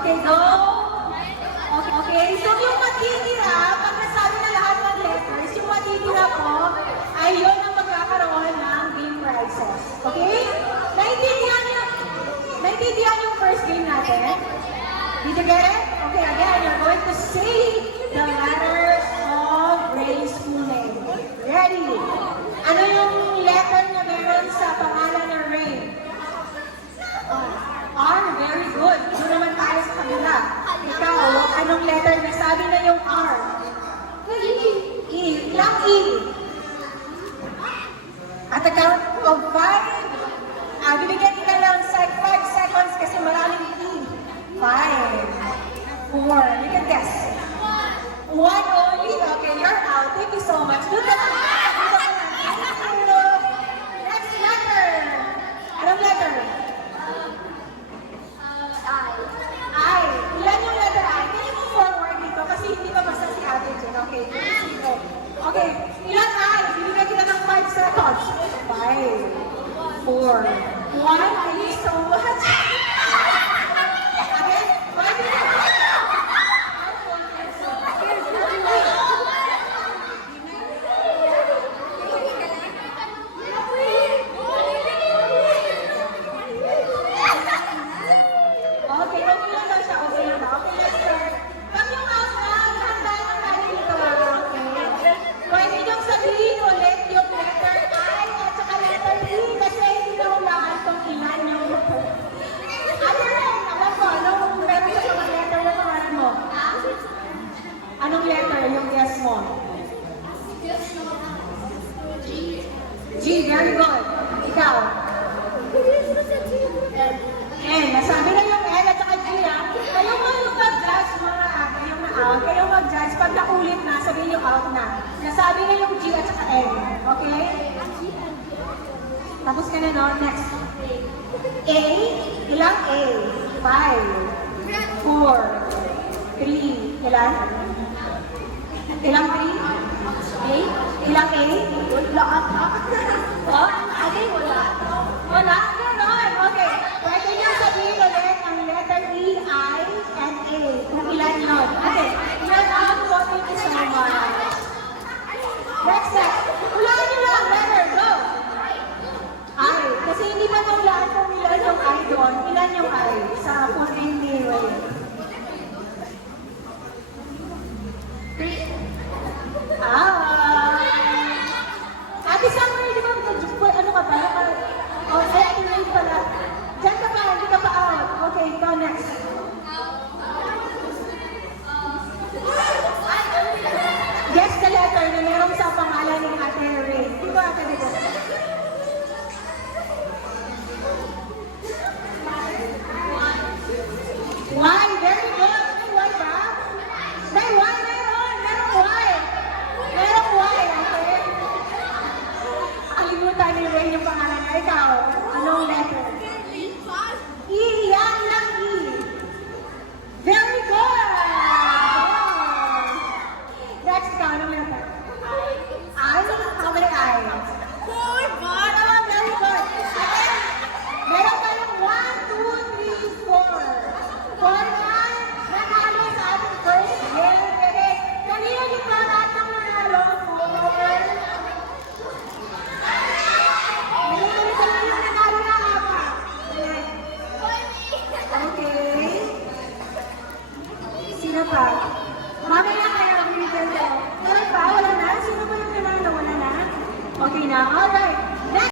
Okay, go. Okay, so yung matitira, pag nasabi na lahat ng letters, yung matitira po, ay yun ang magkakaroon ng game prizes. Okay? Naintindihan yung first game natin? Did you get it? Okay, again, you're going to say the letters of Ray's full name. Ready? Ano yung letter na meron sa pangalan ng Ray? R, very good. Doon naman tayo sa kabila. Ikaw, anong letter na sabi na yung R? E. Ilang E? At the count of 5, bibigyan kita lang 5 seconds kasi maraming E. 5, 4, you can guess. 1 only? Okay, you're out. Thank you so much. Doon ka lang. Next letter. Anong letter? I. Ilan yung letter I? Can you move forward dito? Kasi hindi pa basta si Ate Jen. Okay. Okay. Ilan I? Bibigyan kita ng 5 seconds. 5, 4, 1. Thank you so much. Okay? 5 minutes. Okay, okay lang daw siya. Okay lang daw. Okay, let's start. Pag yung out na, handa na tayo dito. Okay. Pwede niyong sabihin ulit yung letter I at saka letter E kasi hindi na hulaan kung ilan yung letter. Ano rin? Alam ko, anong meron sa mga letter na pangalan mo? Anong letter yung guess mo? G, very good. Ikaw? N. Nasabi na yung N at saka G, ha? Kayo mo yung mag-judge, mga yung na-out. Kayo mag-judge. Pag nakulit na, sabihin yung out na. Nasabi na yung G at saka N. Okay? Tapos ka na, no? Next. A. Ilang A? 5, 4, 3. Ilan? Ilang 3? A? Ilang A? Wala ata. Oh? Ate, wala. Wala? Ganon. Okay. Pwede niyo sabihin ulit ang letter E, I, and A. Kung ilan yun. Okay. You're out. Thank you so much. Next step. Hulaan niyo lang. Letter. Go. I. Kasi hindi pa nahulaan kung ilan yung I doon. Ilan yung I sa full name ni Ray? 3. Ate Summer, di ba? Ano ka ba? Oh, ay, Ate Ray pala. Diyan ka pa, hindi ka pa out. Okay, go next. Guess the letter na meron sa pangalan ni Ate Ray. Dito, Ate, dito. Y, very good. May Y ba? May Y, meron. Merong Y. Merong Y, okay? Alimutan ni Ray yung pangalan niya. Ikaw, anong letter? E, yan lang E. Very good! Next, ikaw, anong letter? I? How many I? 4, very good. Okay? Meron tayong 1, 2, 3, 4. 4 na, nanalo sa ating first game. Okay? Kanina yung lahat ng nanalo? 4. Kanina yung nanalo na apa? Okay. Sino pa? Mamaya kaya ang reason ko. Wala pa? Wala na? Sino ba yung nanalo? Wala na? Okay na. Alright.